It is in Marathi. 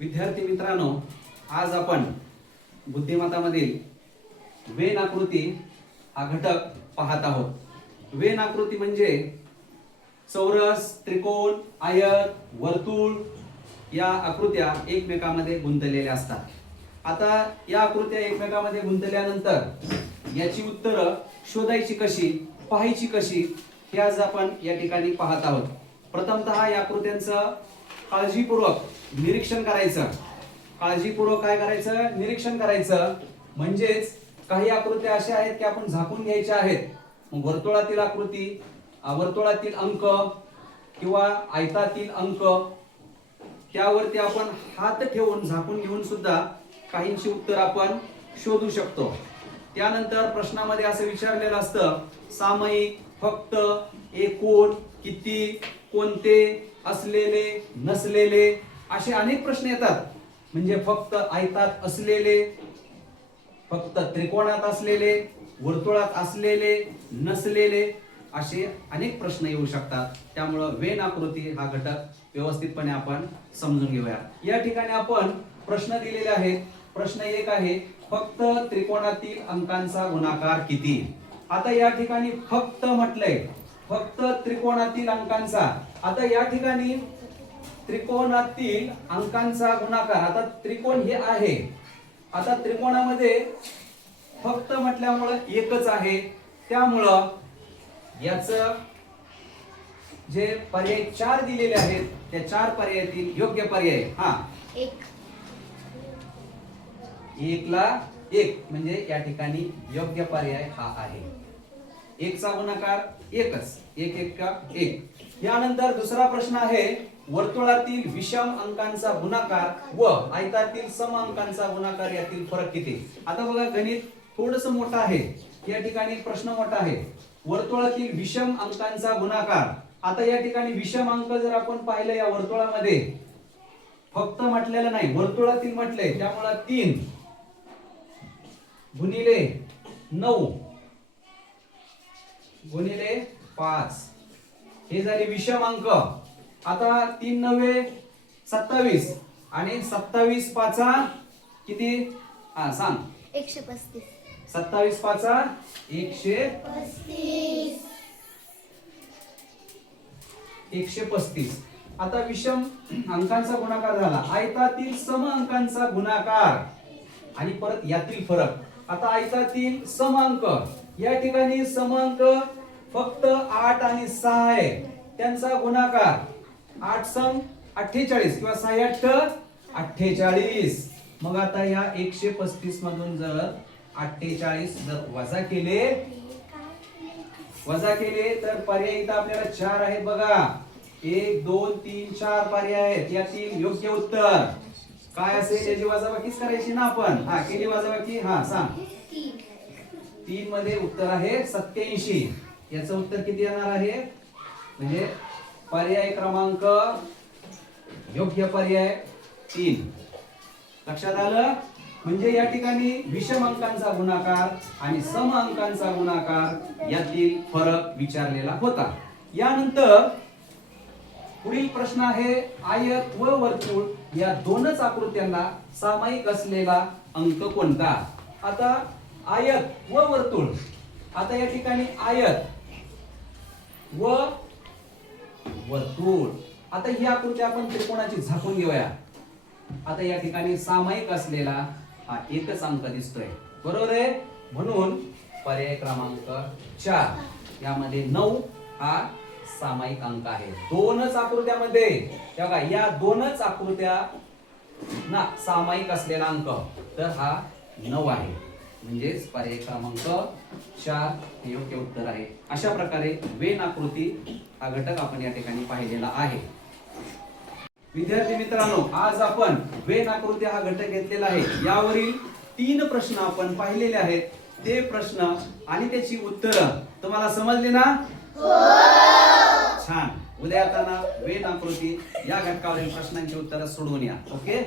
विद्यार्थी मित्रांनो, आज आपण बुद्धिमत्तामधील वेन आकृती हा घटक पाहत आहोत. वेन आकृती म्हणजे चौरस, त्रिकोण, आयत, वर्तुळ या आकृत्या एकमेकांमध्ये गुंतलेल्या असतात. आता या आकृत्या एकमेकांमध्ये गुंतल्यानंतर याची उत्तरं शोधायची कशी, पाहायची कशी हे आज आपण या ठिकाणी पाहत आहोत. प्रथमतः या आकृत्यांचं काळजीपूर्वक निरीक्षण करायचं. काळजीपूर्वक काय करायचं? निरीक्षण करायचं. म्हणजेच काही आकृत्या अशा आहेत की आपण झाकून घ्यायच्या आहेत. मग वर्तुळातील आकृती, वर्तुळातील अंक किंवा आयतातील अंक त्यावरती आपण हात ठेवून झाकून घेऊन सुद्धा काहींची उत्तर आपण शोधू शकतो. त्यानंतर प्रश्नामध्ये असं विचारलेलं असतं, सामायिक, फक्त, एकूण, किती, कोणते, असलेले, नसलेले असे अनेक प्रश्न येतात. म्हणजे फक्त आयतात असलेले, फक्त त्रिकोणात असलेले, वर्तुळात असलेले, नसलेले असे अनेक प्रश्न येऊ शकतात. त्यामुळे वेन आकृती हा घटक व्यवस्थितपणे आपण समजून घेऊया. या ठिकाणी आपण प्रश्न दिलेले आहेत. प्रश्न 1 आहे, फक्त त्रिकोणातील अंकांचा गुणाकार किती? आता या ठिकाणी फक्त म्हटलंय, फक्त त्रिकोणातील अंकांचा. आता या ठिकाणी त्रिकोणातील अंकांचा गुणाकार, आता त्रिकोण हे आहे. आता त्रिकोणामध्ये फक्त म्हटल्यामुळे एकच आहे. त्यामुळं याच जे पर्याय 4 दिलेले आहेत त्या 4 पर्यायातील योग्य पर्याय हा 1 ला 1 म्हणजे या ठिकाणी योग्य पर्याय हा आहे. 1 चा गुणाकार एकच, 1 1 का 1. यानंतर दुसरा प्रश्न आहे, वर्तुळातील विषम अंकांचा गुणाकार व आयतातील सम अंकांचा गुणाकार यातील फरक किती? आता बघा, गणित थोडंसं मोठं आहे. या ठिकाणी प्रश्न मोठा आहे. वर्तुळातील विषम अंकांचा गुणाकार. आता या ठिकाणी विषम अंक जर आपण पाहिलं या वर्तुळामध्ये, फक्त म्हटलेलं नाही, वर्तुळातील म्हटले, त्यामुळे 3 गुणिले 9 गुणिले 5 हे झाले विषम अंक. आता 3 9 27 आणि 27 5 किती? हा सांग. 135. 27 5 135. 135. आता विषम अंकांचा गुणाकार झाला. आयतातील सम अंकांचा गुणाकार आणि परत यातील फरक. आता आयतातील सम अंक, या ठिकाणी सम अंक फक्त 8 आणि 6 आहे. त्यांचा गुणाकार 8 सम 48 किंवा 6 8 48. मग आता या 135 मधून जर 48 जर वजा केले तर पर्याय इथं आपल्याला 4 आहेत. बघा, 1 2 3 4 पर्याय आहेत. यातील योग्य उत्तर काय असेल? याची वजाबाकीच करायची ना आपण. हा केली वजाबाकी. हा सांग. 3 मध्ये उत्तर आहे 87. याचं उत्तर किती येणार आहे? म्हणजे पर्याय क्रमांक योग्य पर्याय 3. लक्षात आलं? म्हणजे या ठिकाणी विषम अंकांचा गुणाकार आणि सम अंकांचा गुणाकार यातील फरक विचारलेला होता. यानंतर पुढील प्रश्न आहे, आयत व वर्तुळ या दोनच आकृत्यांना सामायिक असलेला अंक कोणता? आता आयत व वर्तुळ. आता या ठिकाणी आयत व वर्तुळ. आता ही आकृती आपण त्रिकोणाची झाकून घेऊया. आता या ठिकाणी सामायिक असलेला हा एकच अंक दिसतोय, बरोबर आहे? म्हणून पर्याय क्रमांक 4 यामध्ये 9 हा सामायिक अंक आहे. दोनच आकृत्यामध्ये बघा, या दोनच आकृत्या ना सामायिक असलेला अंक तर हा 9 आहे. म्हणजेच पर्याय क्रमांक 4 हे योग्य उत्तर आहे. अशा प्रकारे वेन आकृती हा घटक आपण या ठिकाणी पाहिलेला आहे. विद्यार्थी मित्रांनो, आज आपण वेन आकृती हा घटक घेतलेला आहे. यावरील 3 प्रश्न आपण पाहिलेले आहेत. ते प्रश्न आणि त्याची उत्तरं तुम्हाला समजली ना? हो. छान. उद्या येताना वेन आकृती या घटकावरील प्रश्नांची उत्तरं सोडवून या. ओके.